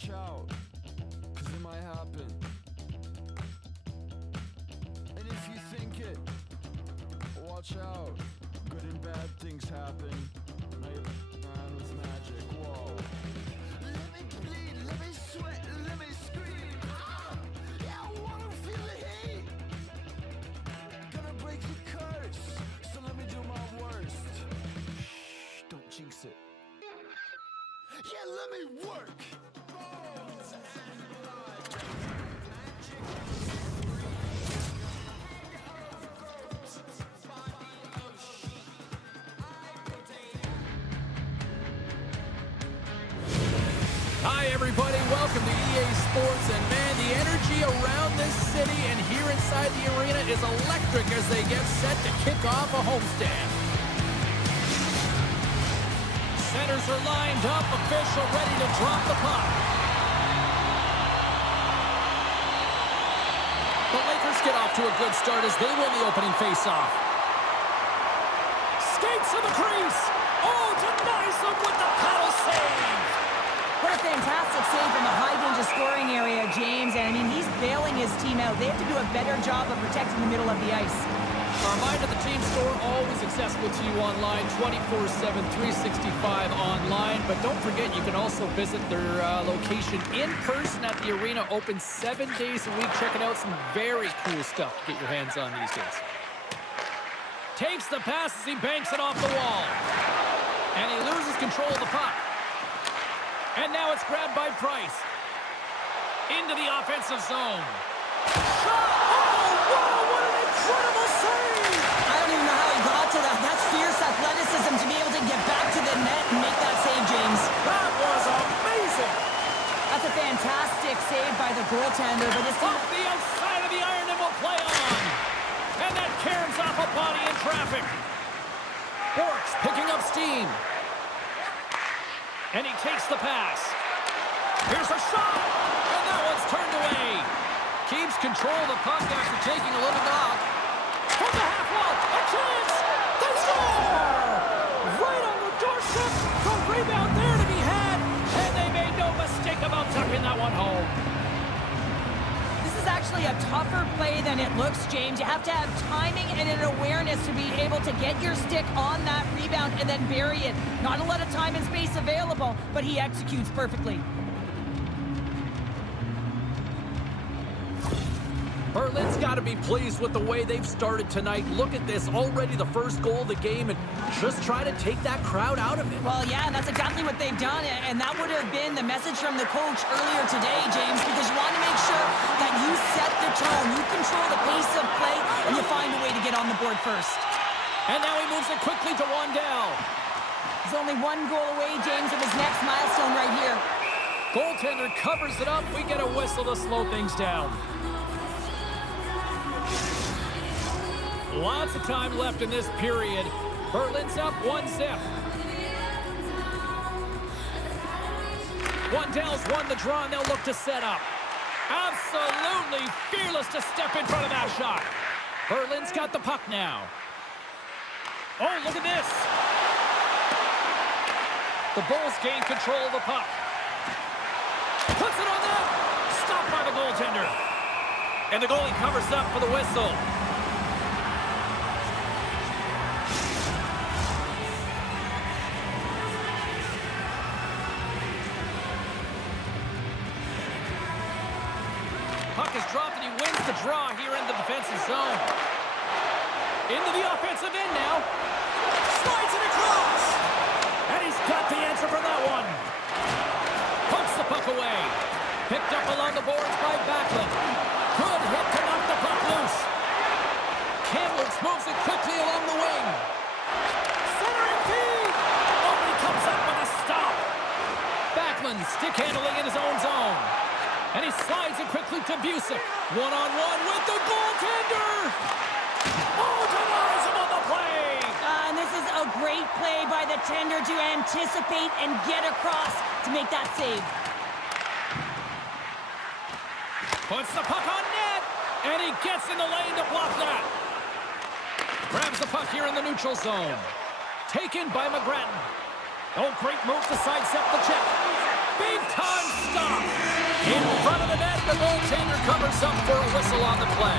watch out, 'cause it might happen. And if you think it, watch out, good and bad things happen. Man with magic, whoa. Let me bleed, let me sweat, let me scream. Yeah, I wanna feel the heat. Gonna break the curse, so let me do my worst. Shh, don't jinx it. Yeah, let me work. Hi everybody, welcome to EA Sports, and man, the energy around this city and here inside the arena is electric as they get set to kick off a homestand. Centers are lined up, official ready to drop the puck. The Lakers get off to a good start as they win the opening faceoff. Skates to the crease. Oh, denies them with the paddle save. What a fantastic save from the high-danger scoring area, James. And, I mean, he's bailing his team out. They have to do a better job of protecting the middle of the ice. A reminder, the team store always accessible to you online, 24/7, 365 online. But don't forget, you can also visit their location in person at the arena, open 7 days a week. Checking out some very cool stuff to get your hands on these days. Takes the pass as he banks it off the wall. And he loses control of the puck. And now it's grabbed by Price. Into the offensive zone. Shot! Oh, wow, what an incredible save! I don't even know how he got to that. That's fierce athleticism to be able to get back to the net and make that save, James. That was amazing! That's a fantastic save by the goaltender. But this team... Off the outside of the iron and will play on. And that caroms off a body in traffic. Borks picking up steam. And he takes the pass. Here's a shot! And that one's turned away. Keeps control of the puck after taking a little knock. From the half wall, a chance! They score! Right on the doorstep. The rebound there to be had. And they made no mistake about tucking that one home. This is actually a tougher play than it looks, James. You have to have timing and an awareness to be able to get your stick on that rebound and then bury it. Not a lot of time and space available, but he executes perfectly. Berlin's got to be pleased with the way they've started tonight. Look at this, already the first goal of the game, and just try to take that crowd out of it. Well, yeah, and that's exactly what they've done, and that would have been the message from the coach earlier today, James, because you want to make sure that you set the tone, you control the pace of play, and you find a way to get on the board first. And now he moves it quickly to Wandell. He's only one goal away, James, of his next milestone right here. Goaltender covers it up. We get a whistle to slow things down. Lots of time left in this period. Berlin's up 1-0. Wandell's won the draw, and they'll look to set up. Absolutely fearless to step in front of that shot. Berlin's got the puck now. Oh, look at this. The Bulls gain control of the puck. Puts it on them. Stopped by the goaltender. And the goalie covers up for the whistle. Puck is dropped and he wins the draw here in the defensive zone. Into the offensive end now. Slides it across. And he's got the answer for that one. Pumps the puck away. Picked up along the boards by Backlund. Good hit to knock the puck loose. Kamlitz moves it quickly along the wing. Centering feed. Oh, he comes up with a stop. Backlund stick handling in his own zone. And he slides it quickly to Busick. One-on-one with the goaltender. Oh, denies him on the play. And this is a great play by the tender to anticipate and get across to make that save. Puts the puck on net. And he gets in the lane to block that. Grabs the puck here in the neutral zone. Taken by McGrattan. Oh, great move to sidestep the check. Big time stop. The goaltender covers up for a whistle on the play.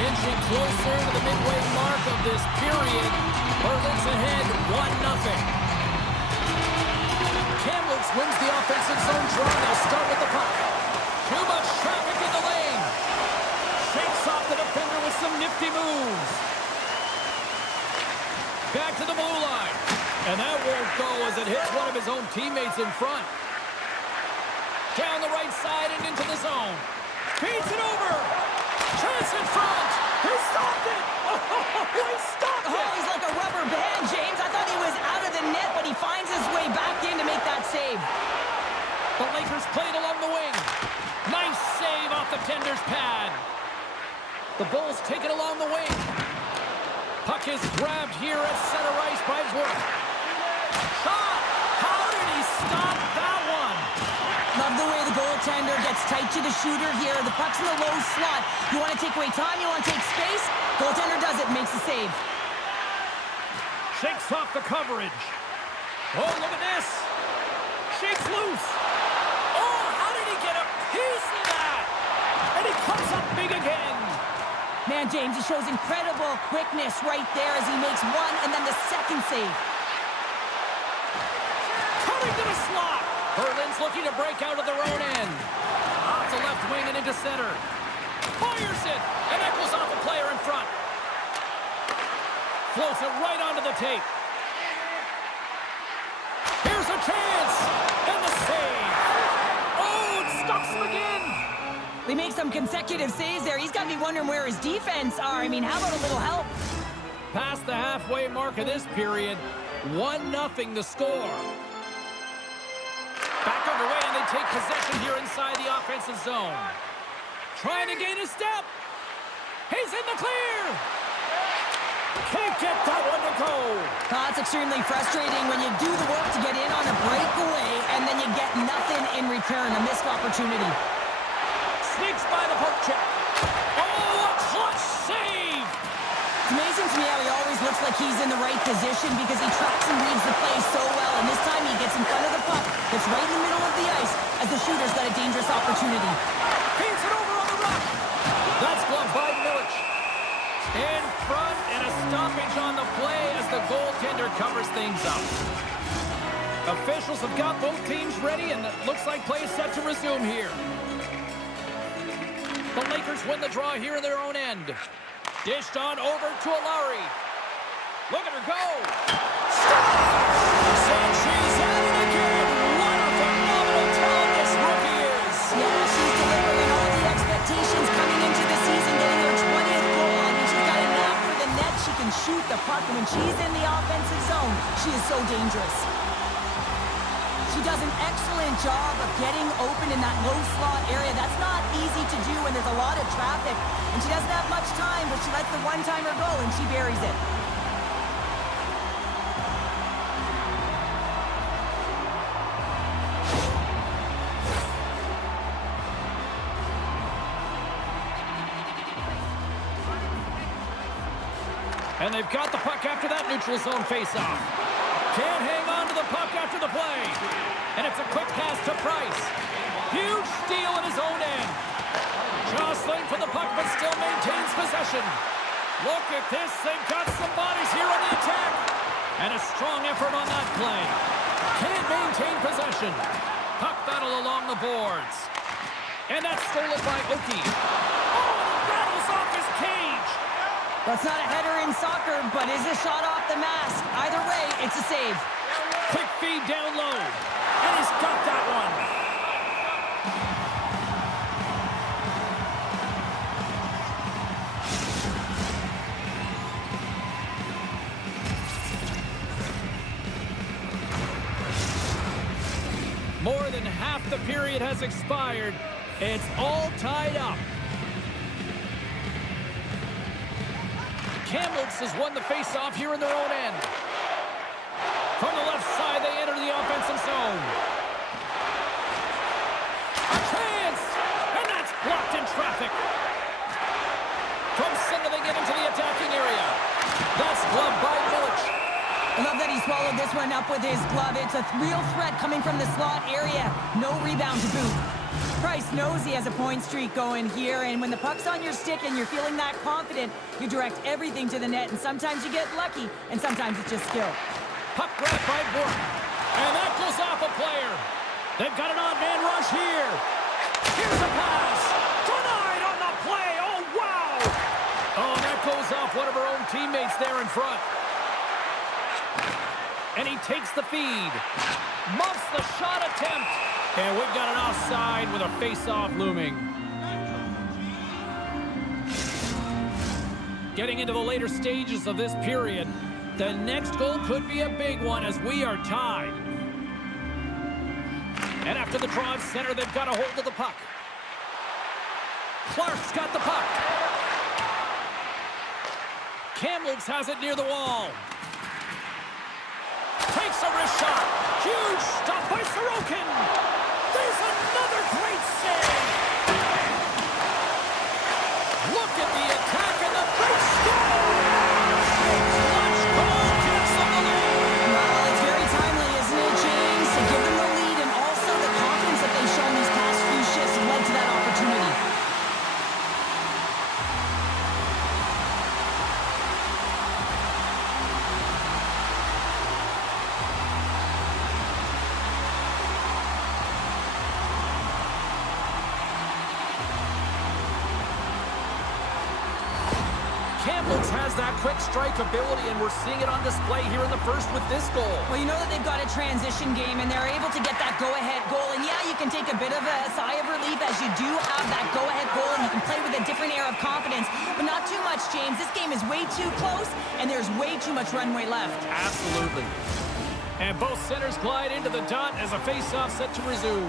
Inching closer to the midway mark of this period. Berlin's ahead 1-0. Kamloops wins the offensive zone draw. They'll start with the puck. Too much traffic in the lane. Shakes off the defender with some nifty moves. Back to the blue line. And that won't go as it hits one of his own teammates in front. Down the right side and into the zone. Feeds it over. Chance in front. He stopped it. Oh, he stopped it. Oh, he's like a rubber band, James. I thought he was out of the net, but he finds his way back in to make that save. The Lakers played along the wing. Nice save off the tender's pad. The Bulls take it along the wing. Puck is grabbed here at center ice by Worth. Shot! How did he stop that one? Love the way the goaltender gets tight to the shooter here. The puck's in the low slot. You want to take away time, you want to take space. Goaltender does it, makes the save. Shakes off the coverage. Oh, look at this. Shakes loose. Oh, how did he get a piece of that? And he comes up big again. Man, James, he shows incredible quickness right there as he makes one and then the second save. Coming to the slot. Berlin's looking to break out of their own end. Off the left wing and into center. Fires it and echoes off a player in front. Floats it right onto the tape. Here's a chance. And the save. Oh, it stops him again. They make some consecutive saves there. He's got to be wondering where his defense are. I mean, how about a little help? Past the halfway mark of this period, 1-0 the score. Back underway, and they take possession here inside the offensive zone. Trying to gain a step. He's in the clear. Can't get that one to go. It's extremely frustrating when you do the work to get in on a breakaway, and then you get nothing in return, a missed opportunity. Sneaks by the poke check. Oh, a clutch save! It's amazing to me how he always looks like he's in the right position because he tracks and reads the play so well. And this time he gets in front of the puck, gets right in the middle of the ice as the shooter's got a dangerous opportunity. Feeds it over on the rush. That's gloved by Milic. In front and a stoppage on the play as the goaltender covers things up. Officials have got both teams ready, and it looks like play is set to resume here. The Lakers win the draw here in their own end. Dished on over to Alari. Look at her go. Scores! And she's at it again. What a phenomenal talent this rookie is. Yeah, she's delivering all the expectations coming into the season, getting her 20th goal. I mean, she's got a knack for the net. She can shoot the puck, and when she's in the offensive zone, she is so dangerous. She does an excellent job of getting open in that low slot area. That's not easy to do when there's a lot of traffic. And she doesn't have much time, but she lets the one-timer go, and she buries it. And they've got the puck after that neutral zone faceoff. Can't hang on to the puck after the play. And it's a quick pass to Price. Huge steal in his own end. Jostling for the puck, but still maintains possession. Look at this. They've got some bodies here on the attack. And a strong effort on that play. Can't maintain possession. Puck battle along the boards. And that's stolen by Oki. Oh, it rattles off his cage. That's not a header in soccer, but is a shot off the mask. Either way, it's a save. Quick feed down low. And he's got that one. More than half the period has expired. It's all tied up. Kamloops has won the face-off here in their own end. From the left side, they enter the offensive zone. A chance! And that's blocked in traffic. From center, they get into the attacking area. That's gloved by Milic. I love that he swallowed this one up with his glove. It's a real threat coming from the slot area. No rebound to boot. Price knows he has a point streak going here, and when the puck's on your stick and you're feeling that confident, you direct everything to the net, and sometimes you get lucky, and sometimes it's just skill. Puck grab by Bork, and that goes off a player. They've got an odd man rush here. Here's a pass. Denied on the play. Oh, wow. Oh, that goes off one of her own teammates there in front. And he takes the feed. Muffs the shot attempt. And we've got an offside with a face-off looming. Getting into the later stages of this period, the next goal could be a big one as we are tied. And after the draw in center, they've got a hold of the puck. Clark's got the puck. Kamloops has it near the wall. Takes a wrist shot. Huge stop by Sorokin. There's another great save. Look at the attack and the big score. Clutch goal gets them the lead. Well, it's very timely, isn't it, James? To give them the lead, and also the confidence that they've shown these past few shifts led to that opportunity. Kamloops has that quick strike ability, and we're seeing it on display here in the first with this goal. Well, you know that they've got a transition game, and they're able to get that go-ahead goal. And yeah, you can take a bit of a sigh of relief as you do have that go-ahead goal, and you can play with a different air of confidence. But not too much, James. This game is way too close, and there's way too much runway left. Absolutely. And both centers glide into the dot as a face-off set to resume.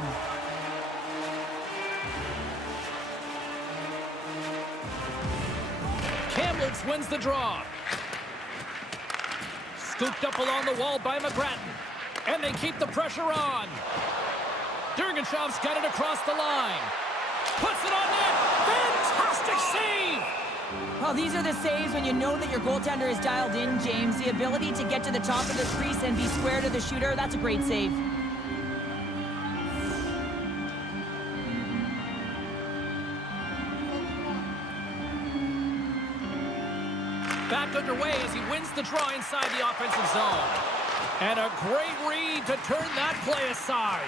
Kamloops wins the draw. Scooped up along the wall by McGrattan. And they keep the pressure on. Derganchov's got it across the line. Puts it on net. Fantastic save! Well, these are the saves when you know that your goaltender is dialed in, James. The ability to get to the top of the crease and be square to the shooter, that's a great save. Back underway as he wins the draw inside the offensive zone. And a great read to turn that play aside.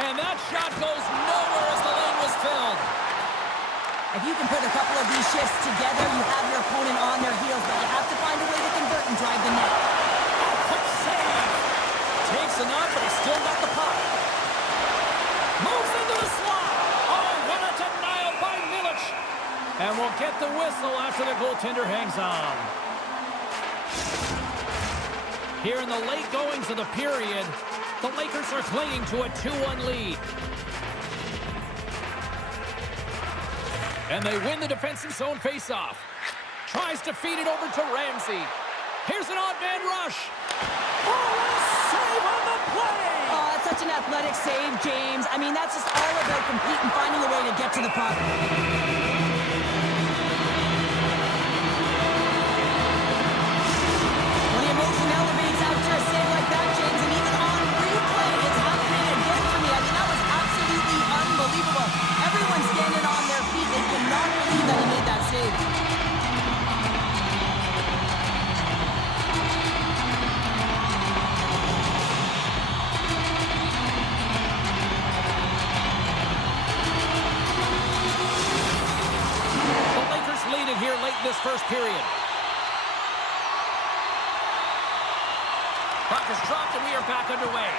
And that shot goes nowhere as the lane was filled. If you can put a couple of these shifts together, you have your opponent on their heels, but you have to find a way to convert and drive the net. Quick save. Takes a knock, but he's still got the puck. Moves into the slot. Oh, what a denial by Milic. And we'll get the whistle after the goaltender hangs on. Here in the late goings of the period, the Lakers are clinging to a 2-1 lead. And they win the defensive zone faceoff. Tries to feed it over to Ramsey. Here's an odd man rush. Oh, save on the play! Oh, that's such an athletic save, James. I mean, that's just all about competing, finding a way to get to the puck. When the emotion elevates after a save like that, James, and even on replay, it's happening again for me. I mean, that was absolutely unbelievable. Everyone's standing on their feet. They cannot believe that he made that save. The Lakers lead it here late in this first period. Puck is dropped and we are back underway.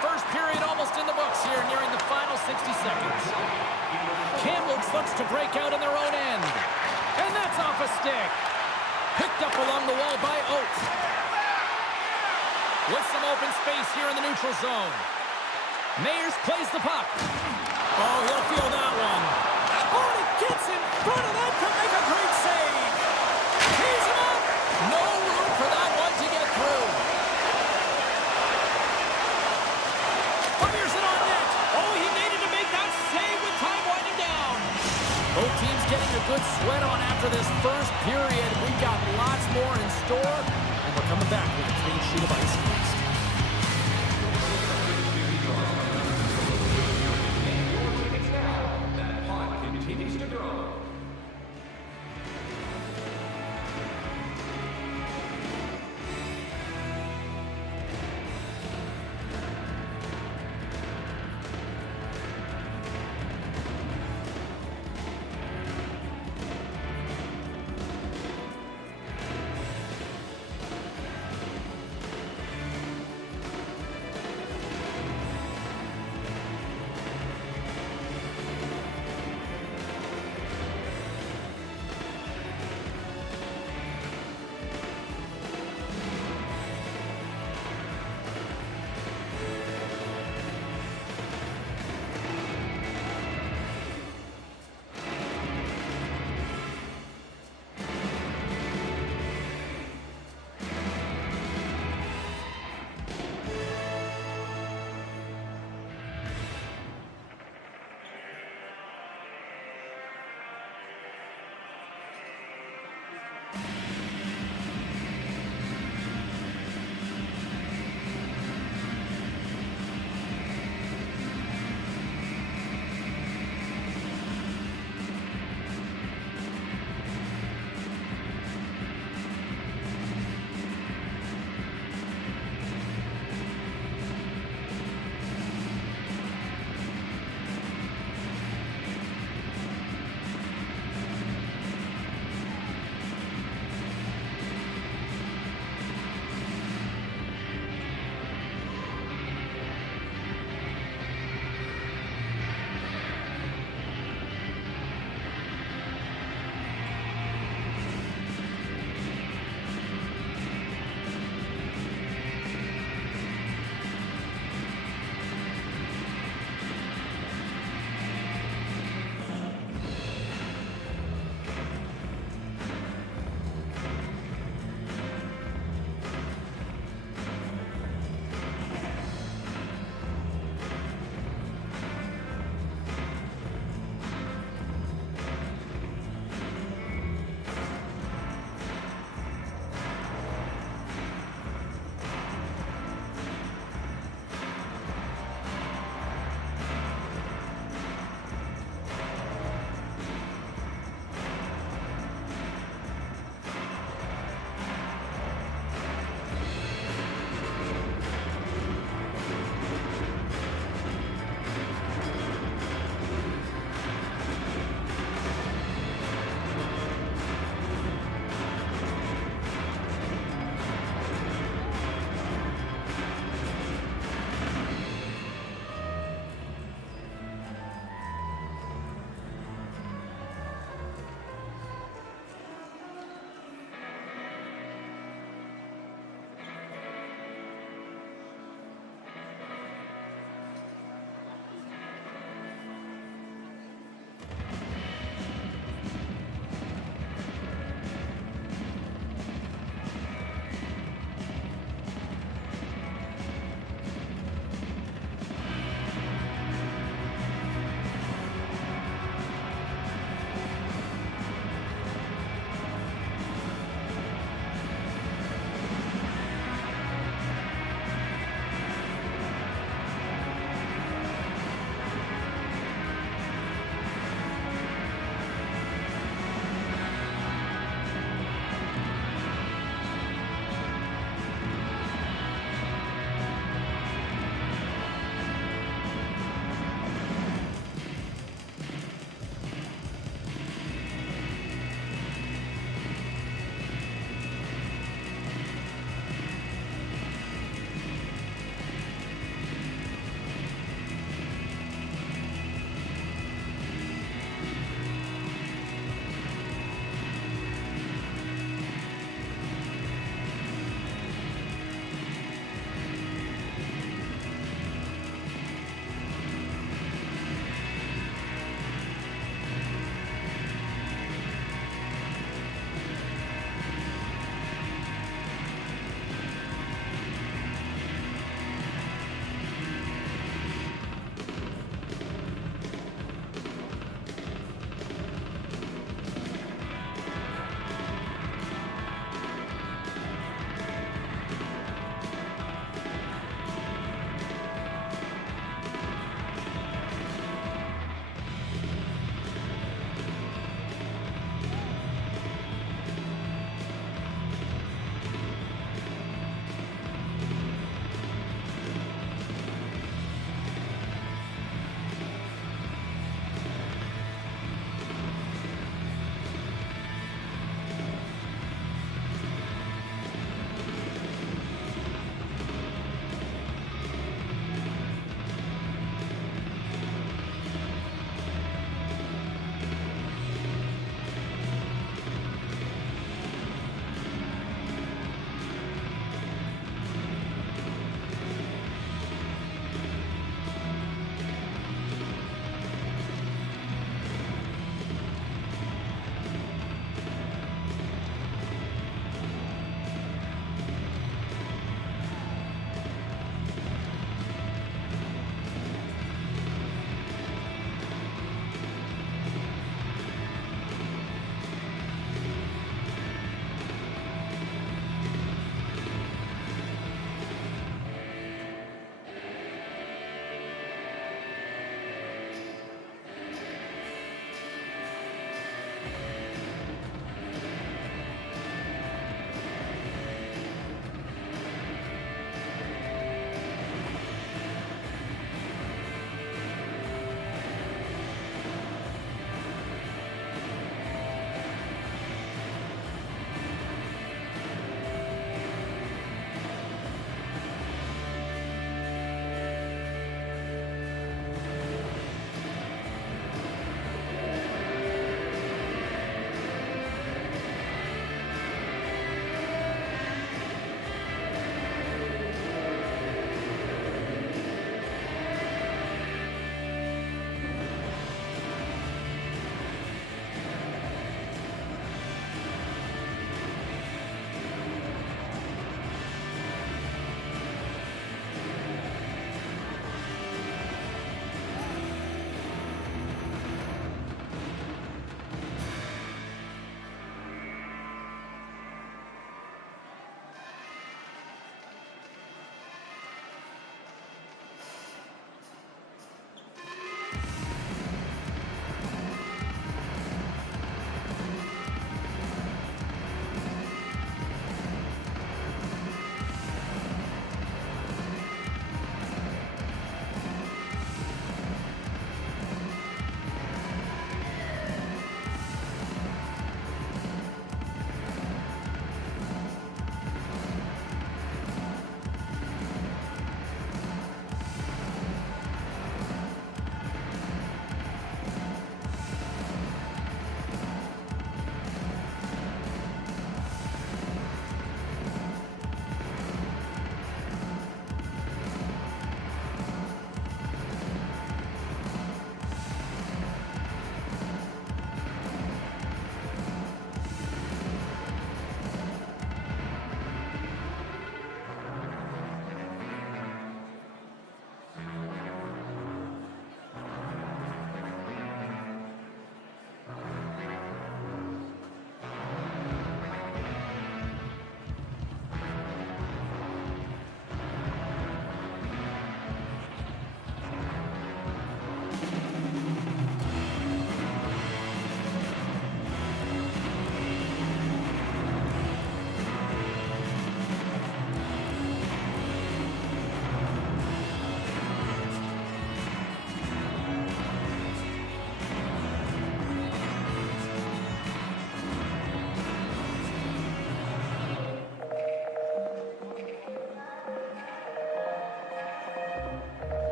First period almost in the books here, nearing the final 60 seconds. Kamloops looks to break out in their own end. And that's off a stick. Picked up along the wall by Oates. With some open space here in the neutral zone. Mayers plays the puck. Oh, he'll feel that one. Oh, he gets in front of that to make a great save. He's him up. No room for that one to get through. Fires it on net. Oh, he needed to make that save with time winding down. Both teams getting a good sweat on after this first period. We've got lots more in store, and we're coming back with a clean sheet of ice next.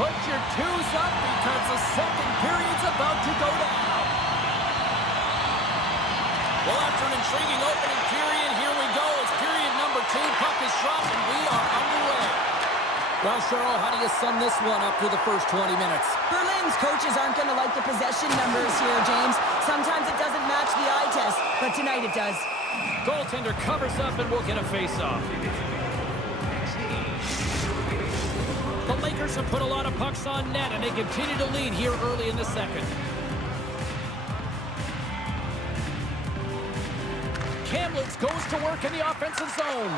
put your twos up because the second period's about to go down. Well, after an intriguing opening period, here we go. It's period number 2. Puck is dropped, and we are underway. Well, Cheryl, how do you sum this one up through the first 20 minutes? Berlin's coaches aren't going to like the possession numbers here, James. Sometimes it doesn't match the eye test, but tonight it does. Goaltender covers up, and we'll get a face-off. The Lakers have put a lot of pucks on net, and they continue to lead here early in the second. Kamlitz goes to work in the offensive zone.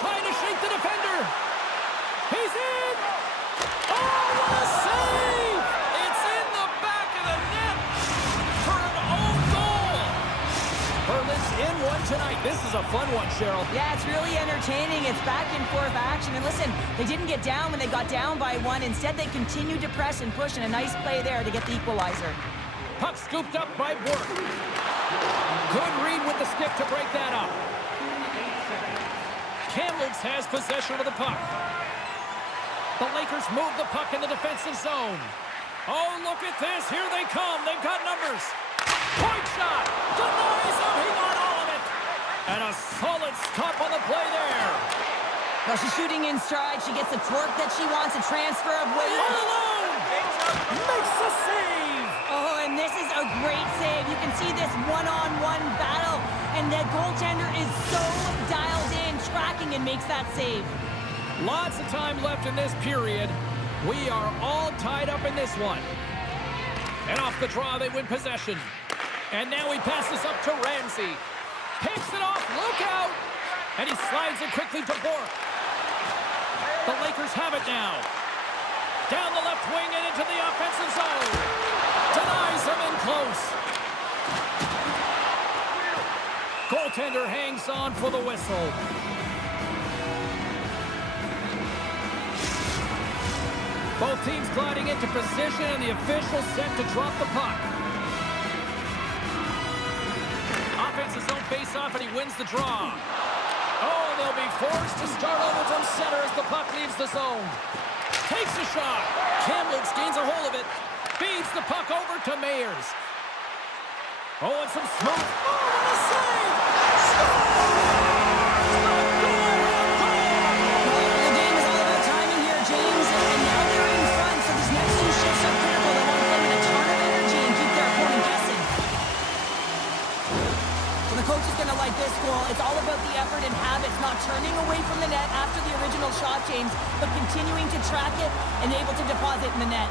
Trying to shake the defender. He's in! Oh, what a save! It's in the back of the net for an own goal. Berlin's in one tonight. This is a fun one, Cheryl. Yeah, it's really entertaining. It's back and forth action. And listen, they didn't get down when they got down by 1. Instead, they continued to press and push, and a nice play there to get the equalizer. Puck scooped up by Bork. Good read with the stick to break that up. Kamlitz has possession of the puck. The Lakers move the puck in the defensive zone. Oh, look at this. Here they come. They've got numbers. Point shot. Denies him. He got all of it. And a solid stop on the play there. Well, she's shooting in stride. She gets the torque that she wants, a transfer of weight. All alone. Makes the save. Oh, and this is a great save. You can see this one-on-one battle, and the goaltender is so dialed in, tracking, and makes that save. Lots of time left in this period. We are all tied up in this one. And off the draw, they win possession. And now he passes up to Ramsey. Picks it off. Look out. And he slides it quickly to Bork. The Lakers have it now. Down the left wing and into the offensive zone. Denies him in close. Goaltender hangs on for the whistle. Both teams gliding into position, and the official set to drop the puck. Offensive zone face-off, and he wins the draw. Oh, they'll be forced to start over from center as the puck leaves the zone. Takes a shot. Kamlitz gains a hold of it. Feeds the puck over to Mayers. Oh, and some smooth. Oh, what a save! The game is all about timing here, James, and now they're in front, so these next 2 shifts are critical. They want to play with a ton of energy and keep their opponent guessing. So the coach is going to like this goal. It's all about the effort and habits, not turning away from the net after the original shot, James, but continuing to track it and able to deposit in the net.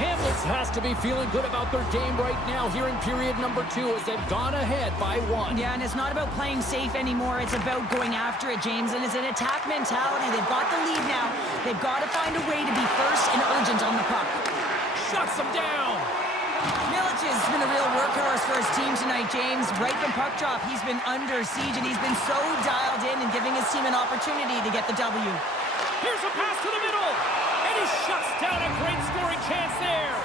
Kamlitz has to be feeling good about their game right now here in period number 2 as they've gone ahead by 1. Yeah, and it's not about playing safe anymore. It's about going after it, James, and it's an attack mentality. They've got the lead now. They've got to find a way to be first and urgent on the puck. Shuts them down. Milic has been a real workhorse for his team tonight, James. Right from puck drop, he's been under siege, and he's been so dialed in and giving his team an opportunity to get the W. Here's a pass to the middle, and he shuts down a great scoring chance there.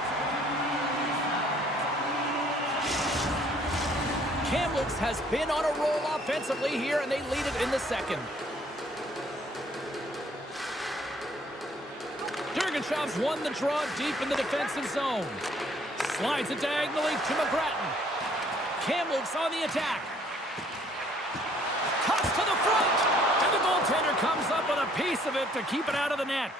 Kamlitz has been on a roll offensively here, and they lead it in the second. Derganchov's won the draw deep in the defensive zone. Slides it diagonally to McGrattan. Kamlitz on the attack. Cuts to the front, and the goaltender comes up with a piece of it to keep it out of the net.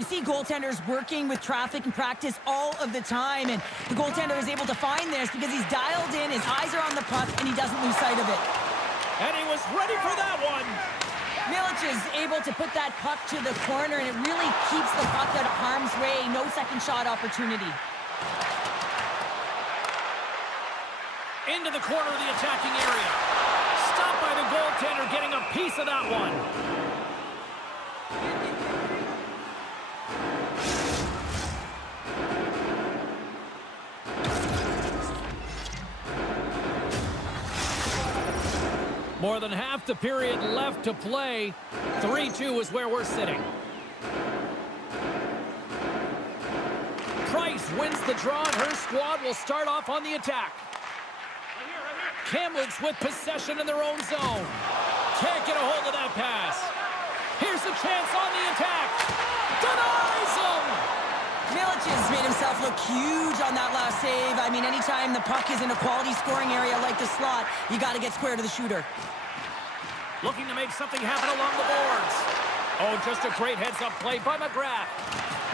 You see goaltenders working with traffic and practice all of the time, and the goaltender is able to find this because he's dialed in, his eyes are on the puck, and he doesn't lose sight of it. And he was ready for that one. Milic is able to put that puck to the corner, and it really keeps the puck out of harm's way. No second shot opportunity. Into the corner of the attacking area. Stopped by the goaltender, getting a piece of that one. More than half the period left to play. 3-2 is where we're sitting. Price wins the draw, and her squad will start off on the attack. Kamloops with possession in their own zone. Can't get a hold of that pass. Here's a chance on the attack. Denies him! Milic has made himself look huge on that last save. I mean, anytime the puck is in a quality scoring area like the slot, you got to get square to the shooter. Looking to make something happen along the boards. Oh, just a great heads-up play by McGrath.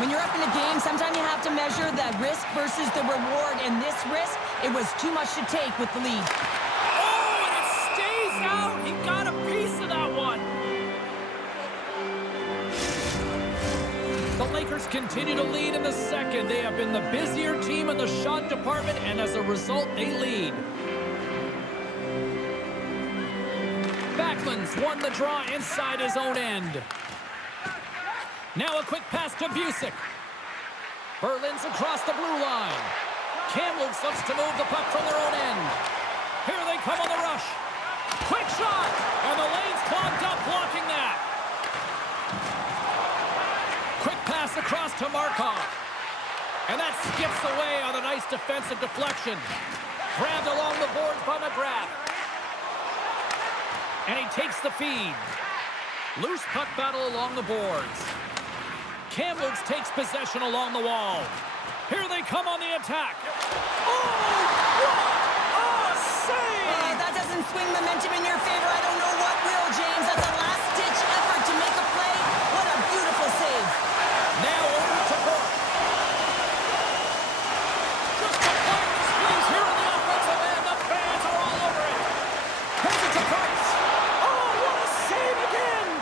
When you're up in a game, sometimes you have to measure the risk versus the reward. And this risk, it was too much to take with the lead. Oh, and it stays out. He got a piece of that one. The Lakers continue to lead in the second. They have been the busier team in the shot department, and as a result, they lead. Backlund's won the draw inside his own end. Now a quick pass to Busick. Berlin's across the blue line. Kamloops looks to move the puck from their own end. Here they come on the rush. Quick shot! And the lane's clogged up, blocking that. Quick pass across to Markov. And that skips away on a nice defensive deflection. Grabbed along the boards by McGrath. And he takes the feed. Loose puck battle along the boards. Kamloops takes possession along the wall. Here they come on the attack. Oh, what a save! That doesn't swing momentum in your favor. I don't know what will, James. That's a last-ditch effort to make a play. What a beautiful save. Now over to Burke. Just a fire squeeze here in the offensive end. The fans are all over it. Here's it to Price. Oh, what a save again!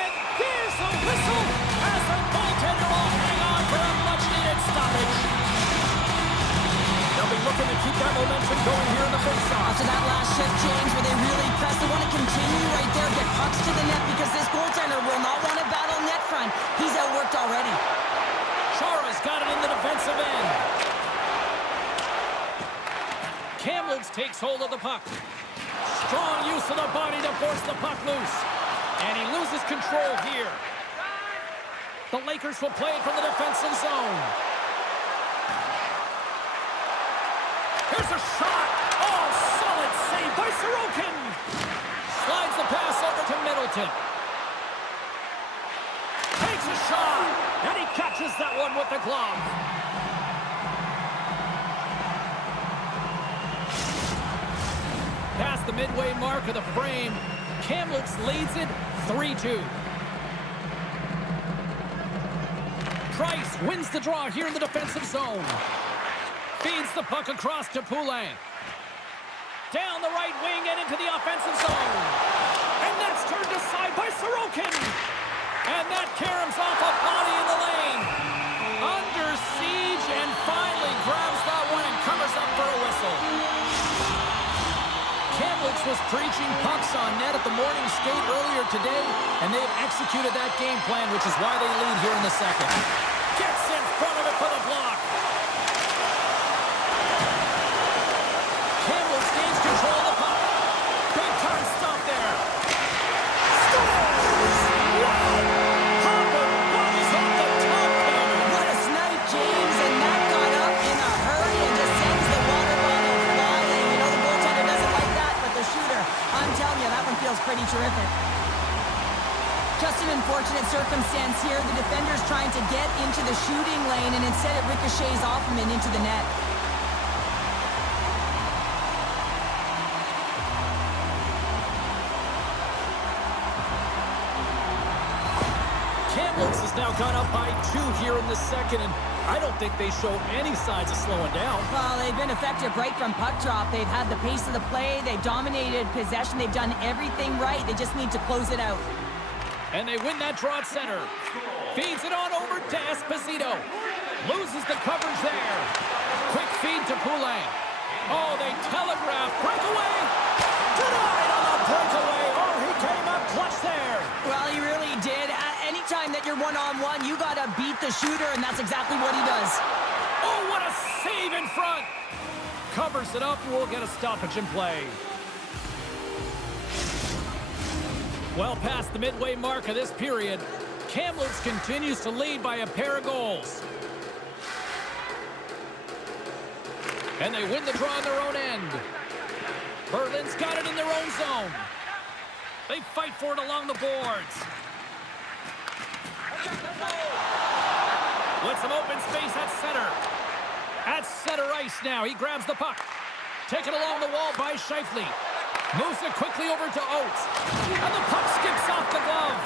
And there's a whistle as the goaltender will hang on for a much-needed stoppage. They'll be looking to keep that momentum going here in the faceoff. After that last shift, James, where they really press, they want to continue right there, get pucks to the net, because this goaltender will not want to battle net front. He's outworked already. Chara's got it in the defensive end. Kamloops takes hold of the puck. Strong use of the body to force the puck loose. And he loses control here. The Lakers will play it from the defensive zone. Here's a shot. Oh, solid save by Sorokin. Slides the pass over to Middleton. Takes a shot. And he catches that one with the glove. Past the midway mark of the frame, Kamloops leads it 3-2. Price wins the draw here in the defensive zone. Feeds the puck across to Poulin. Down the right wing and into the offensive zone. And that's turned aside by Sorokin. And that caroms off a body in the lane. Under siege and finally grabs that one and covers up for a whistle. Kamloops was preaching pucks on net at the morning skate earlier today, and they've executed that game plan, which is why they lead here in the second. Gets in front of it for the block. Kamloops gains control of the puck. Big time stop there. Scores! Wow! Hopper bodies off the top corner. What a snipe, James, and that got up in a hurry and just sends the water bottle flying. You know the goaltender doesn't like that, but the shooter, I'm telling you, that one feels pretty terrific. Just an unfortunate circumstance here. The defender's trying to get into the shooting lane, and instead it ricochets off him and into the net. Kamloops has now gone up by 2 here in the second, and I don't think they show any signs of slowing down. Well, they've been effective right from puck drop. They've had the pace of the play. They've dominated possession. They've done everything right. They just need to close it out. And they win that draw at center. Feeds it on over to Esposito. Loses the coverage there. Quick feed to Poulin. Oh, they telegraph. Breakaway. Denied on the breakaway. Oh, he came up clutch there. Well, he really did. Anytime that you're one-on-one, you got to beat the shooter, and that's exactly what he does. Oh, what a save in front. Covers it up, and we'll get a stoppage in play. Well past the midway mark of this period, Kamloops continues to lead by a pair of goals. And they win the draw on their own end. Berlin's got it in their own zone. They fight for it along the boards. With some open space at center. At center ice now. He grabs the puck. Taken along the wall by Scheifele. Moves it quickly over to Oates. And the puck skips off the glove.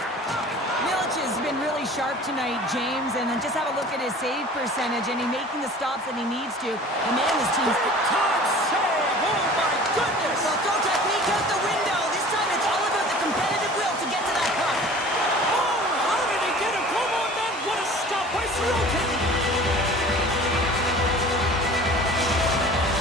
Milic has been really sharp tonight, James, and then just have a look at his save percentage, and he's making the stops that he needs to. And man, this team's... Big-time save! Oh, my goodness! Well, throw technique out the window. This time it's all about the competitive will to get to that puck. Oh, how did he get a glove on that? What a stop by Sorokin!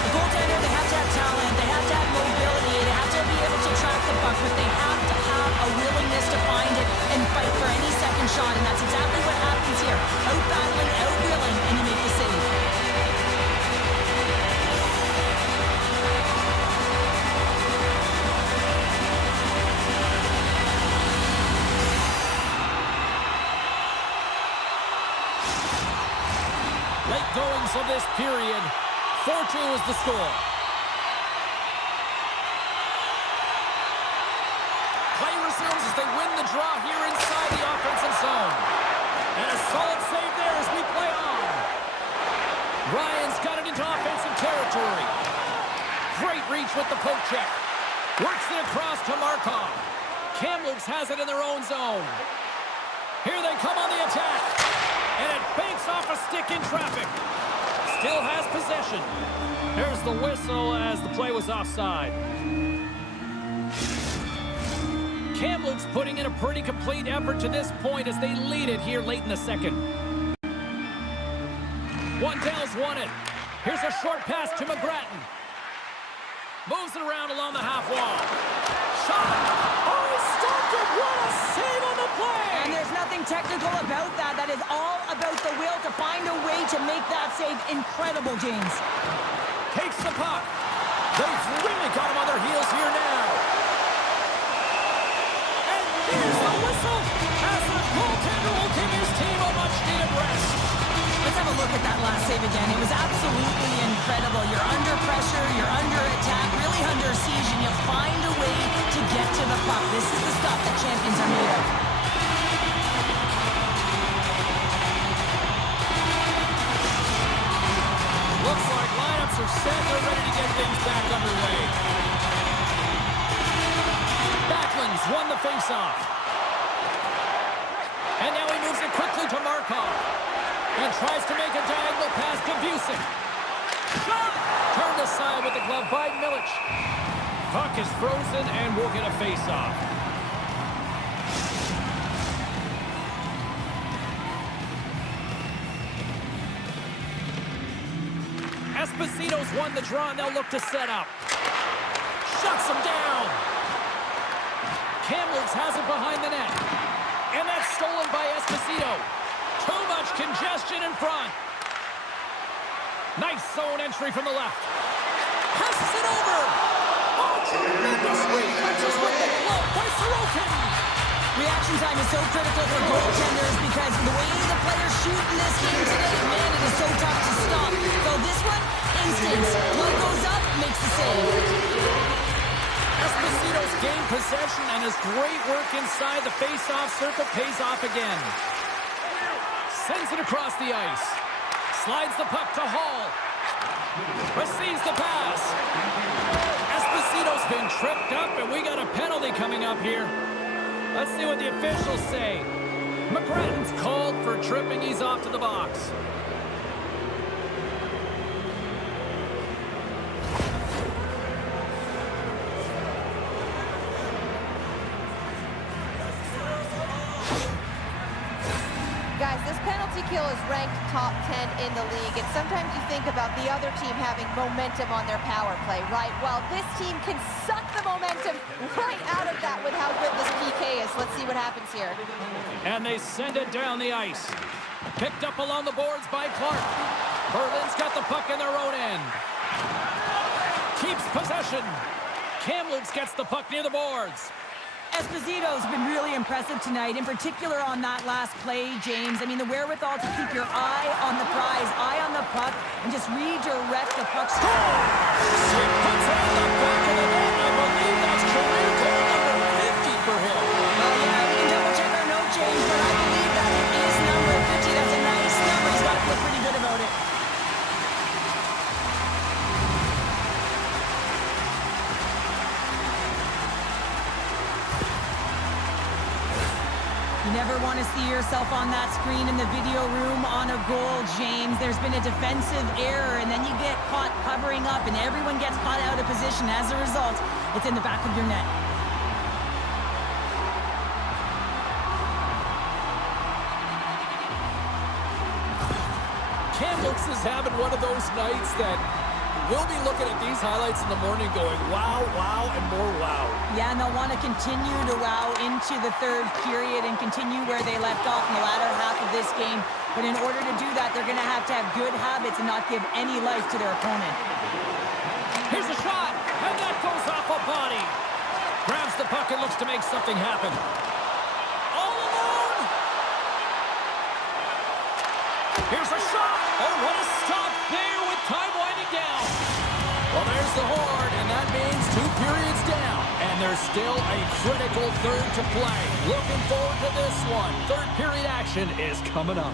The goaltender, they have to have talent, they have to have mobility, they have to be able to track the puck, but they have to have a willingness to find it and fight for any second shot, and that's exactly what happens here. Out-battling, out-willing, and you make the save. Late goings of this period. 4-2 is the score. Play resumes as they win the draw here inside the offensive zone. And a solid save there as we play on. Ryan's got it into offensive territory. Great reach with the poke check. Works it across to Markov. Kamloops has it in their own zone. Here they come on the attack. And it banks off a stick in traffic. Still has possession. There's the whistle as the play was offside. Kamloops putting in a pretty complete effort to this point as they lead it here late in the second. Wandell's won it. Here's a short pass to McGrattan. Moves it around along the half wall. Shot! Oh, he stopped it! What a save on the play! And there's nothing technical about that. That is all about the will to find a way to make that save incredible, James. Takes the puck. They've really got him on their heels here now. And here's the whistle as the goaltender will give his team a much-needed rest. Let's have a look at that last save again. It was absolutely incredible. You're under pressure, you're under attack, really under siege, and you find a way to get to the puck. This is the stuff that champions are made of. Looks like lineups are set. They're ready to get things back underway. Backlund's won the faceoff. And now he moves it quickly to Markov. And tries to make a diagonal pass to Busick. Shot! Turned aside with the glove by Milic. Puck is frozen and we'll get a faceoff. Esposito's won the draw, and they'll look to set up. Shuts him down. Kamloops has it behind the net. And that's stolen by Esposito. Too much congestion in front. Nice zone entry from the left. Passes it over. Oh, tremendous reflexes with the glove by Sorokin. Reaction time is so critical for goaltenders because the way the players shoot in this game today, man, it is so tough to stop. So this one, instincts. Glove goes up, makes the save. Esposito's gained possession and his great work inside the face-off circle pays off again. Sends it across the ice. Slides the puck to Hall. Receives the pass. Esposito's been tripped up, and we got a penalty coming up here. Let's see what the officials say. McGrattan's called for tripping. He's off to the box. Guys, this penalty kill is ranked top 10 in the league, and sometimes you think about the other team having momentum on their power play, right? Well, this team can suck the momentum right out of that with how good this PK is. Let's see what happens here. And they send it down the ice. Picked up along the boards by Clark. Berlin's got the puck in their own end. Keeps possession. Kamloops gets the puck near the boards. Esposito's been really impressive tonight, in particular on that last play, James. I mean, the wherewithal to keep your eye on the prize, eye on the puck, and just redirect the puck. She puts it on the back of the net. I believe that's career goal number 50 for him. Well, yeah, we can double-check our note, James, but I believe that it is number 50. That's a nice number. He's got to feel pretty good about it. You never want to see yourself on that screen in the video room on a goal, James. There's been a defensive error, and then you get caught covering up, and everyone gets caught out of position. As a result, it's in the back of your net. Cam looks is having one of those nights that we'll be looking at these highlights in the morning going, wow, wow, and more wow. Yeah, and they'll want to continue to wow into the third period and continue where they left off in the latter half of this game. But in order to do that, they're going to have good habits and not give any life to their opponent. Here's a shot, and that goes off a body. Grabs the puck and looks to make something happen. All alone! Here's a shot! Oh, what a stop there with time winding down. Well, there's the horn, and that means 2 periods down. And there's still a critical third to play. Looking forward to this one. Third period action is coming up.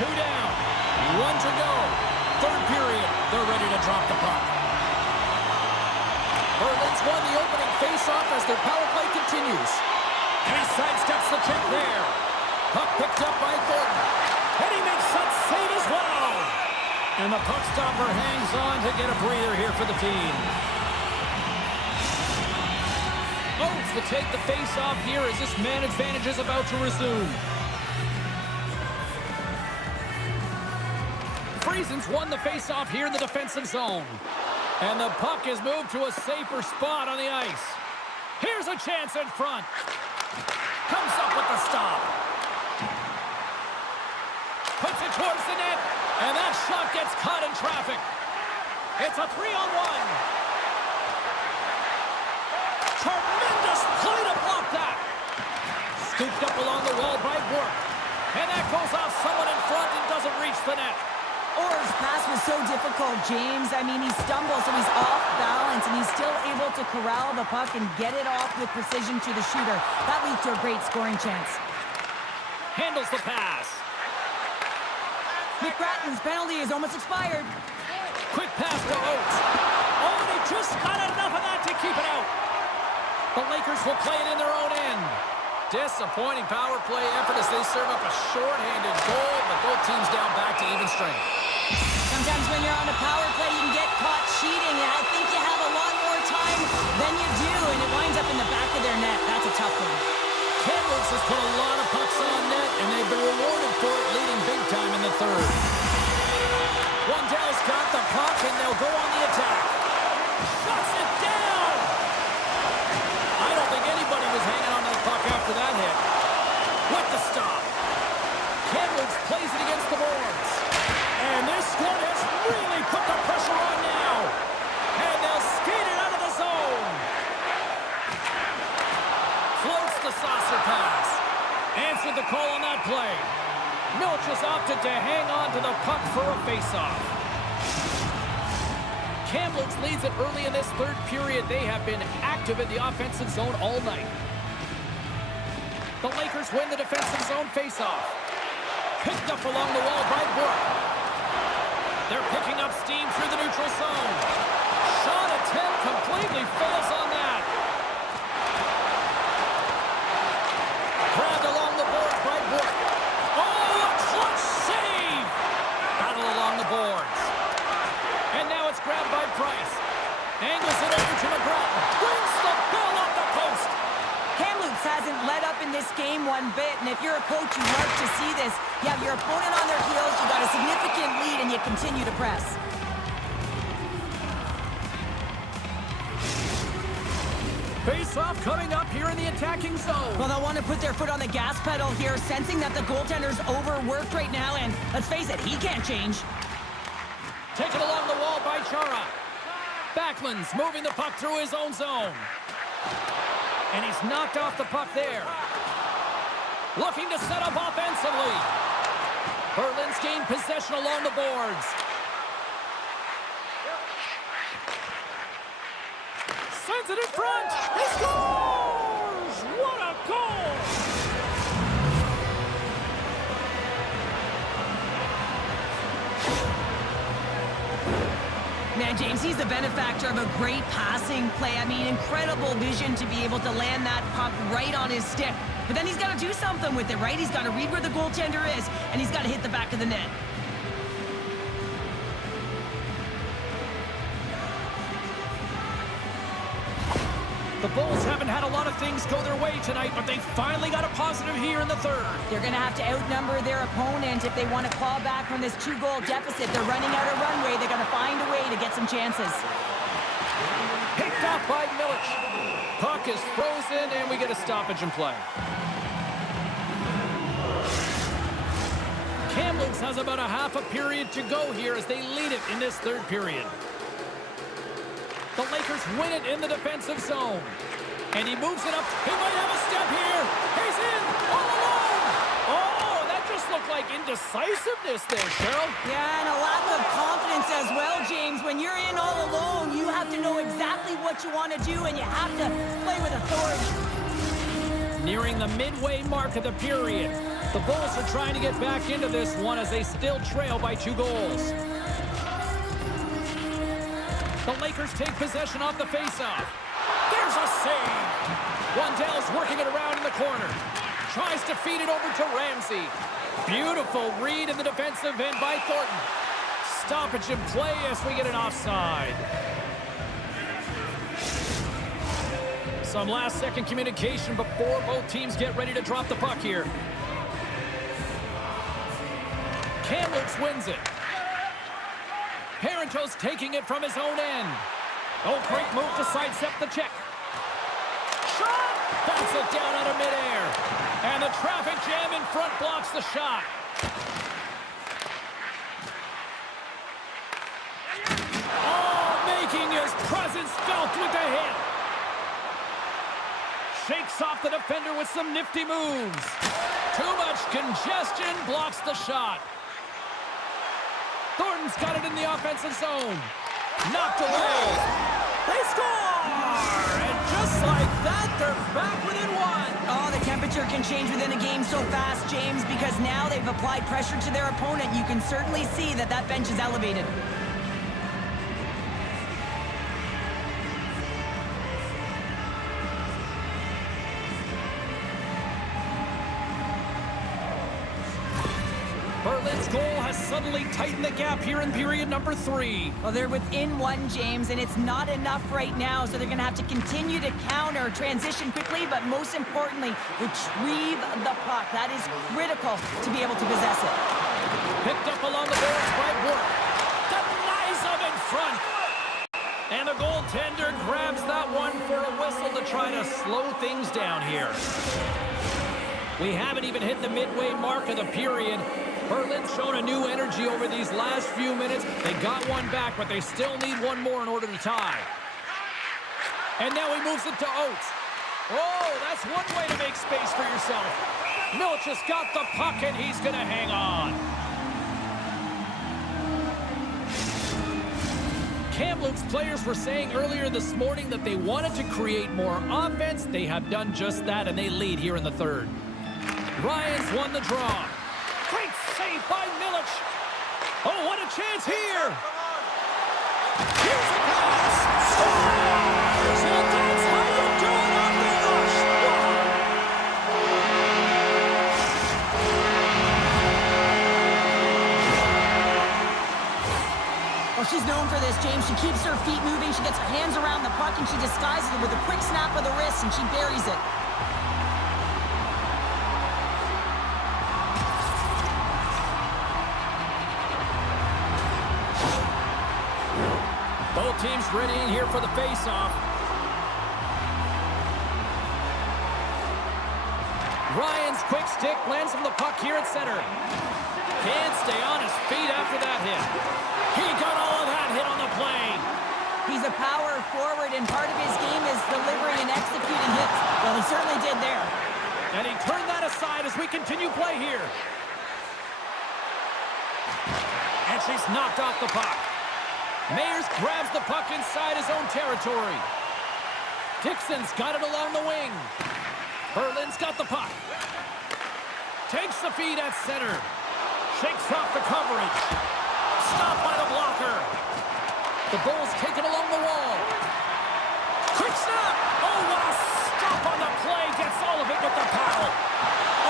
2 down. 1 to go. Third period. They're ready to drop the puck. Berlin's won the opening face-off as their power play continues. And he sidesteps the check there. Puck picked up by Thornton. And he makes that save as well. And the puck stopper hangs on to get a breather here for the team. Oates will take the face-off here as this man advantage is about to resume. Friesen's won the face-off here in the defensive zone. And the puck is moved to a safer spot on the ice. Here's a chance in front. Comes up with the stop. Puts it towards the net. And that shot gets caught in traffic. It's a 3-on-1. Tremendous play to block that. Scooped up along the wall by Work. And that goes off someone in front and doesn't reach the net. Orr's pass was so difficult, James. I mean, he stumbles, so he's off balance, and he's still able to corral the puck and get it off with precision to the shooter. That leads to a great scoring chance. Handles the pass. McGrattan's penalty is almost expired. Quick pass to Oates. Oh, and he just got enough of that to keep it out. The Lakers will play it in their own end. Disappointing power play effort as they serve up a short-handed goal, but both teams down back to even strength. Sometimes when you're on a power play, you can get caught cheating, and I think you have a lot more time than you do, and it winds up in the back of their net. That's a tough one. Kamloops has put a lot of pucks on net, and they've been rewarded for it, leading big time in the third. Wandell's got the puck, and they'll go on the attack. Shuts it down! I don't think anybody was hanging on to the puck after that hit. With the stop. Kamloops plays it against the boards. And this squad has really put the pressure on now. And they'll skate it out of the zone. Floats the saucer pass. Answered the call on that play. Milch has opted to hang on to the puck for a face-off. Kamloops leads it early in this third period. They have been active in the offensive zone all night. The Lakers win the defensive zone face-off. Picked up along the wall by Burke. They're picking up steam through the neutral zone. Shot attempt completely fails on that. Grabbed along the boards by Burke. Oh, a clutch save! Battle along the boards. And now it's grabbed by Price. Angles it over to McGrattan. Brings the ball up the post. Kamloops hasn't let up in this game one bit, and if you're a coach, you love to see this. You have your opponent on their heels, you got a significant lead, and you continue to press. Face-off coming up here in the attacking zone. Well, they'll want to put their foot on the gas pedal here, sensing that the goaltender's overworked right now, and let's face it, he can't change. Taken along the wall by Chara. Backlund's moving the puck through his own zone. And he's knocked off the puck there. Looking to set up offensively. Berlin's gained possession along the boards. Sends it in front. He scores! What a goal! Man, James, he's the benefactor of a great passing play. I mean, incredible vision to be able to land that puck right on his stick. But then he's got to do something with it, right? He's got to read where the goaltender is, and he's got to hit the back of the net. The Bulls haven't had a lot of things go their way tonight, but they finally got a positive here in the third. They're going to have to outnumber their opponent if they want to claw back from this 2-goal deficit. They're running out of runway. They're going to find a way to get some chances. Picked off by Milch. Puck is frozen, and we get a stoppage in play. Kamloops has about a half a period to go here as they lead it in this third period. The Lakers win it in the defensive zone. And he moves it up. He might have a step here. He's in all alone. Oh, that just looked like indecisiveness there, Cheryl. Yeah, and a lack of confidence as well, James. When you're in all alone, you have to know exactly what you want to do, and you have to play with authority. Nearing the midway mark of the period. The Bulls are trying to get back into this one as they still trail by 2 goals. The Lakers take possession off the faceoff. There's a save. Wandell's working it around in the corner. Tries to feed it over to Ramsey. Beautiful read in the defensive end by Thornton. Stoppage in play as we get an offside. Some last-second communication before both teams get ready to drop the puck here. Kamloops wins it. Parento's taking it from his own end. Oh, great move to sidestep the check. Shot! Bats it down out of midair. And the traffic jam in front blocks the shot. Oh, making his presence felt with the hit. Shakes off the defender with some nifty moves. Too much congestion blocks the shot. Thornton's got it in the offensive zone. Knocked away. They score! And just like that, they're back within 1. Oh, the temperature can change within a game so fast, James, because now they've applied pressure to their opponent. You can certainly see that that bench is elevated. Berlin's goal has suddenly tightened the gap here in period number 3. Well, they're within 1, James, and it's not enough right now, so they're going to have to continue to counter, transition quickly, but most importantly, retrieve the puck. That is critical to be able to possess it. Picked up along the boards by Work. Denies him in front. And the goaltender grabs that one for a whistle to try to slow things down here. We haven't even hit the midway mark of the period. Berlin's shown a new energy over these last few minutes. They got one back, but they still need one more in order to tie. And now he moves it to Oates. Oh, that's one way to make space for yourself. Milch has got the puck, and he's going to hang on. Kamloops players were saying earlier this morning that they wanted to create more offense. They have done just that, and they lead here in the 3rd. Ryan's won the draw. Great save by Milic. Oh, what a chance here. Here's a pass. Scores! And that's how you do it on the rush. Well, she's known for this, James. She keeps her feet moving. She gets her hands around the puck, and she disguises it with a quick snap of the wrist, and she buries it. Both teams ready in here for the face-off. Ryan's quick stick lands him the puck here at center. Can't stay on his feet after that hit. He got all of that hit on the play. He's a power forward, and part of his game is delivering and executing hits. Well, he certainly did there. And he turned that aside as we continue play here. And she's knocked off the puck. Mayers grabs the puck inside his own territory. Dixon's got it along the wing. Berlin's got the puck. Takes the feed at center. Shakes off the coverage. Stopped by the blocker. The Bulls take it along the wall. Quick snap. Oh, what a stop on the play. Gets all of it with the paddle.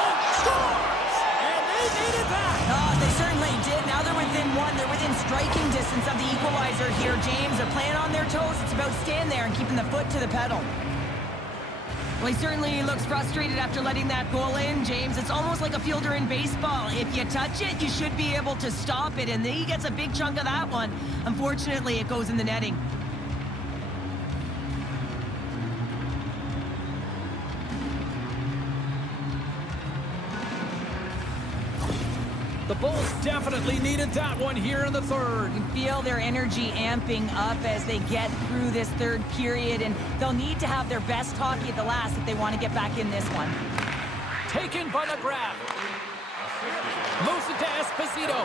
Oh, scores! And they needed that. Oh, they certainly did. Now they're within 1. They're within striking distance of the equalizer here, James. They're playing on their toes. It's about staying there and keeping the foot to the pedal. Well, he certainly looks frustrated after letting that goal in, James. It's almost like a fielder in baseball. If you touch it, you should be able to stop it, and he gets a big chunk of that one. Unfortunately, it goes in the netting. The Bulls definitely needed that one here in the 3rd. You feel their energy amping up as they get through this 3rd period, and they'll need to have their best hockey at the last if they want to get back in this one. Taken by the grab. Moves it to Esposito.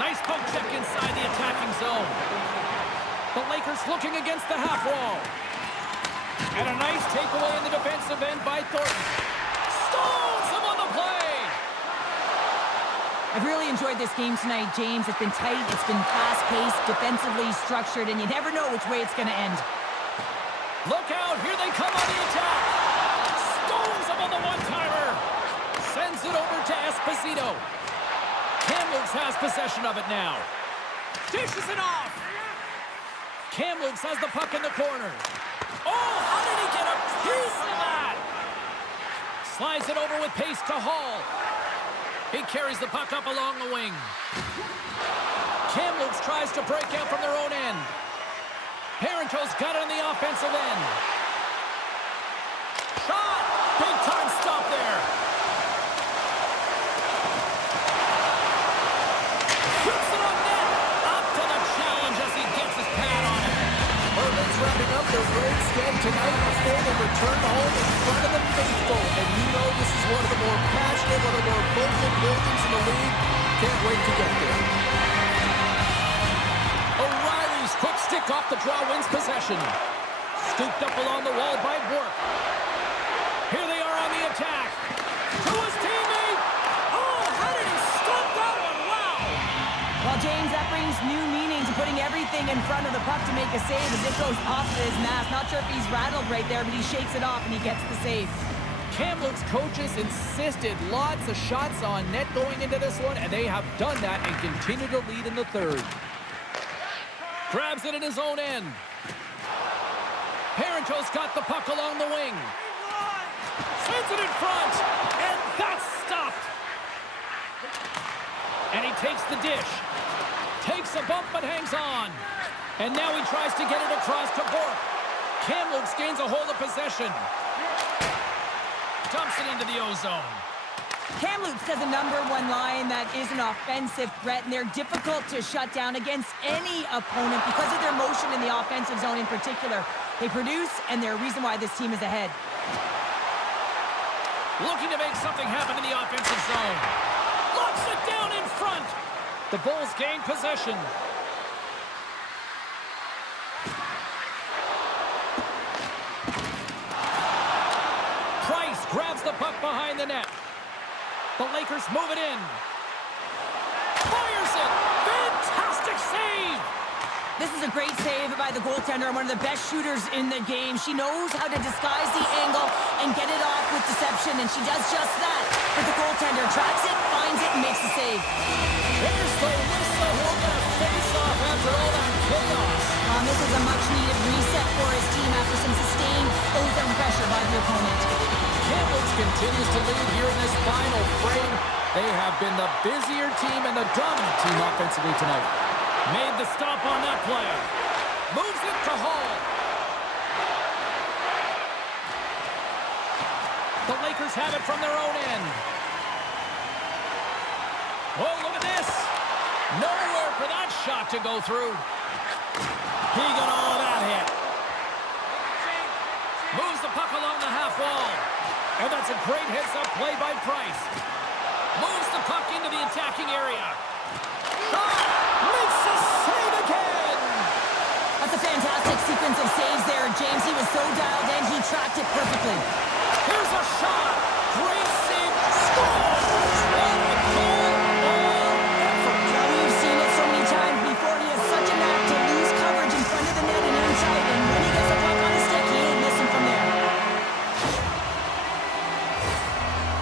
Nice poke check inside the attacking zone. The Lakers looking against the half wall. And a nice takeaway in the defensive end by Thornton. Stones him on the play! I've really enjoyed this game tonight, James. It's been tight, it's been fast-paced, defensively structured, and you never know which way it's going to end. Look out, here they come on the attack! Stones him on the one-timer! Sends it over to Esposito. Kamloops has possession of it now. Dishes it off! Kamloops has the puck in the corner. Oh, how did he get a piece of that? Slides it over with pace to Hall. He carries the puck up along the wing. Kamloops tries to break out from their own end. Parenteau's got it on the offensive end. Shot! Big time stop there. Shoots it on net. Up to the challenge as he gets his pad on it. Berlin's wrapping up their road sked tonight before they return home in front of the faithful. And you know this is one of the more passionate, one of the more vocal buildings in the league. Can't wait to get there. O'Reilly's quick stick off the draw wins possession. Scooped up along the wall by Work. Here they are on the attack. To his teammate. Oh, how did he stop that one? Wow. Well, James, that brings new meaning to putting everything in front of the puck to make a save as it goes off of his mask. Not sure if he's rattled right there, but he shakes it off and he gets the save. Kamloops coaches insisted lots of shots on net going into this one, and they have done that and continue to lead in the third. Grabs it in his own end. Parenteau's got the puck along the wing. Sends it in front, and that's stopped. And he takes the dish. Takes a bump but hangs on. And now he tries to get it across to Bork. Kamloops gains a hold of possession. Dumps it into the ozone. Kamloops has a #1 line that is an offensive threat, and they're difficult to shut down against any opponent because of their motion in the offensive zone in particular. They produce, and they're a reason why this team is ahead. Looking to make something happen in the offensive zone. Locks it down in front. The Bulls gain possession. Price grabs the puck behind the net. The Lakers move it in. Fires it. Fantastic save. This is a great save by the goaltender and one of the best shooters in the game. She knows how to disguise the angle and get it off with deception, and she does just that. But the goaltender tracks it, finds it, and makes the save. Here's the whistle. He'll get a face-off after all that chaos. This is a much-needed reset for his team after some sustained ozone pressure by the opponent. Kamloops continues to lead here in this final frame. They have been the busier team and the dominant team offensively tonight. Made the stop on that play. Moves it to Hall. The Lakers have it from their own end. Oh, look at this. Nowhere for that shot to go through. He got all of that hit. Moves the puck along the half wall. And that's a great heads-up play by Price. Moves the puck into the attacking area. Shot! Makes a save again! That's a fantastic sequence of saves there, James. He was so dialed in, he tracked it perfectly. Here's a shot! Great save! Scores! What a goal! All effort! Now, we've seen it so many times before. He has such a knack to lose coverage in front of the net and inside, and when he gets the puck on his stick, he ain't missing from there.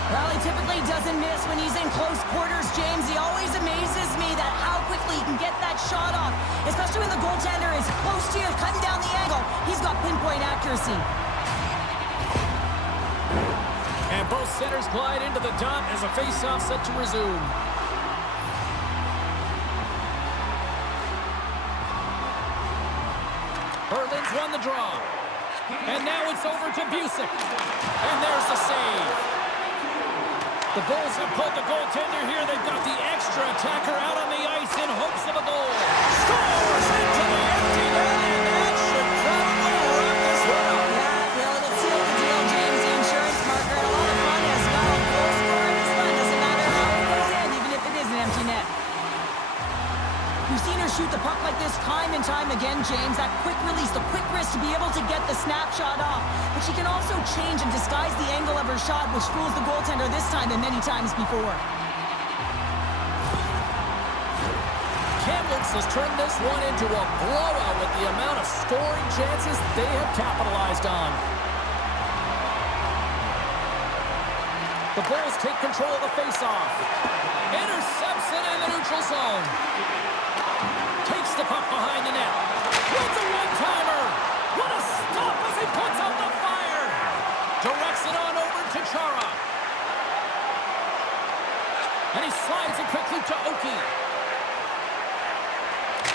Well, he typically doesn't miss when he's in close quarters, James. He always amazes me that how quickly he can get that shot off, especially when the goaltender is close to you, cutting down the angle. He's got pinpoint accuracy. And both centers glide into the dot as a face-off set to resume. Berlin's won the draw. And now it's over to Busick. And there's the save. The Bulls have pulled the goaltender here. They've got the extra attacker out on the ice in hopes of a goal. Scores into the empty net, and that should probably wrap this one up. Yeah, well, it'll seal the deal, James. The insurance marker, and a lot of fun as well. Goal scoring is fun. Doesn't matter how it goes in, even if it is an empty net. We've seen her shoot the puck like this time and time him again, James. That quick release, the quick wrist to be able to get the snapshot off. But she can also change and disguise the angle of her shot, which fools the goaltender this time and many times before. Kamloops has turned this one into a blowout with the amount of scoring chances they have capitalized on. The Bulls take control of the faceoff. Intercepts it in the neutral zone. Takes the puck behind the net. Wins a one-timer. What a stop as he puts out the fire. Directs it on over to Chara. And he slides it quickly to Oki.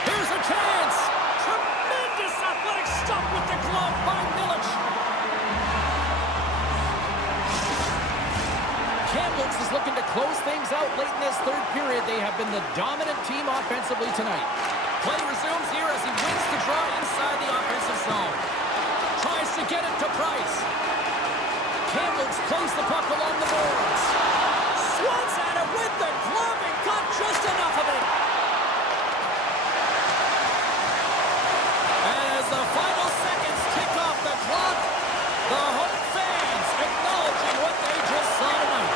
Here's a chance. Tremendous athletic stop with the glove by Milic. Kamloops is looking to close things out late in this third period. They have been the dominant team offensively tonight. Play resumes here as he wins the draw inside the offensive zone. Tries to get it to Price. Kamloops plays the puck along the boards. Swats at it with the glove and got just enough of it. As the final seconds tick off the clock, the home fans acknowledging what they just saw tonight.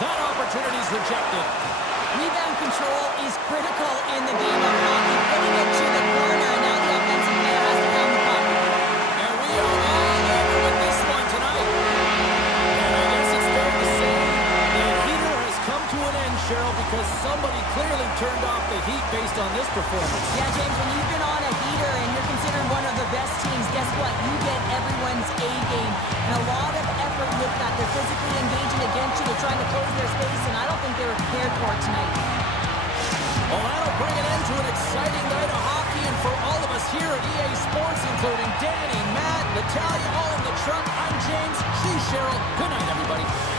That opportunity is rejected. Rebound control is critical in the game of hockey. Putting it to the corner, and now the offensive player has to pound the puck. And we are all over with this one tonight. And I guess it's fair to say the heater has come to an end, Cheryl, because somebody clearly turned off the heat based on this performance. Yeah, James, when you've been on a heater and you're considered one of the best teams, guess what? You get everyone's A game. And a lot of effort with that. They're physically engaging against you. They're trying to close their space, and I don't think they were prepared for it tonight. Well, that'll bring an end to an exciting night of hockey, and for all of us here at EA Sports, including Danny, Matt, Natalia, all in the truck, I'm James. She's Cheryl. Good night, everybody.